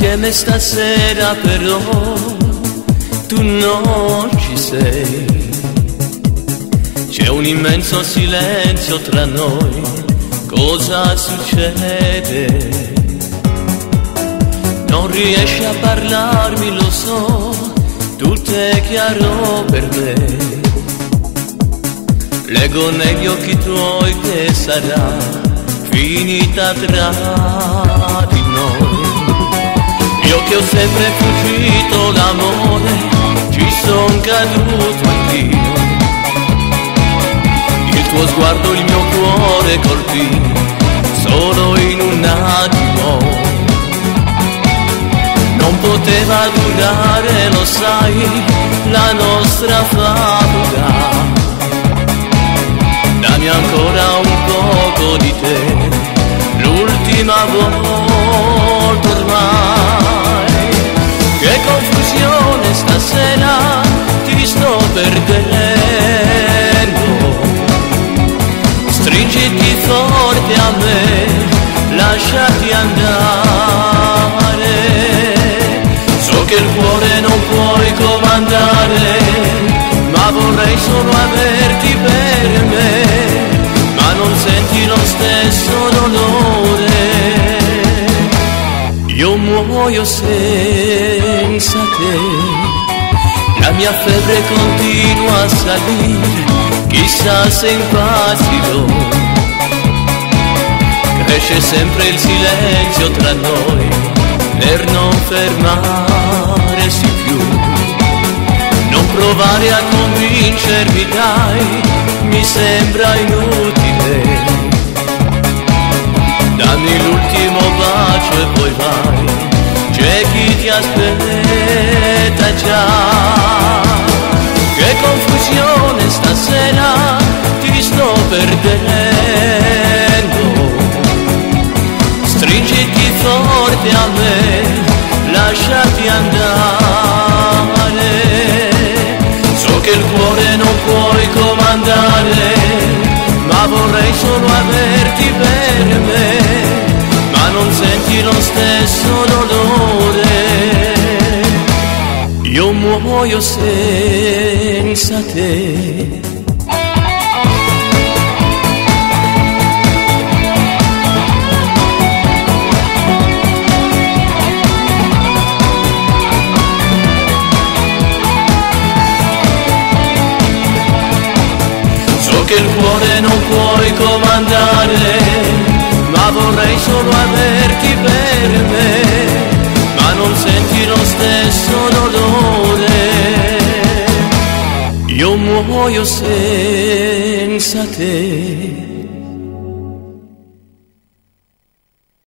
insieme stasera, però tu non ci sei. C'è un immenso silenzio tra noi, cosa succede? Non riesci a parlarmi, lo so, tutto è chiaro per me. Leggo negli occhi tuoi che sarà finita tra di noi. Io che ho sempre fuggito l'amore, ci son caduto anch'io. Il tuo sguardo, il mio cuore colpì solo in un attimo. Non poteva durare, lo sai, la nostra favola. Dammi ancora un poco di te, l'ultima volta ormai. Che confusione stasera, ti sto perdendo. Stringiti forte a me, lasciati andare. So che il cuore non puoi comandare, ma vorrei solo averti per me. Ma non senti lo stesso dolore. Io muoio senza te, la mia febbre continua a salire, chissà se impazzirò. Cresce sempre il silenzio tra noi, per non fermarsi più. Non provare a convincermi, dai, mi sembra inutile. Dammi l'ultimo bacio e poi vai, c'è chi ti aspetta già. Che confusione stasera, ti sto perdendo. Stringiti forte a me, lasciati andare. So che il cuore non puoi comandare, ma vorrei solo averti per me. Ma non senti lo stesso dolore. Io muoio senza te. Che il cuore non puoi comandare, ma vorrei solo averti per me. Ma non senti lo stesso dolore. Io muoio senza te.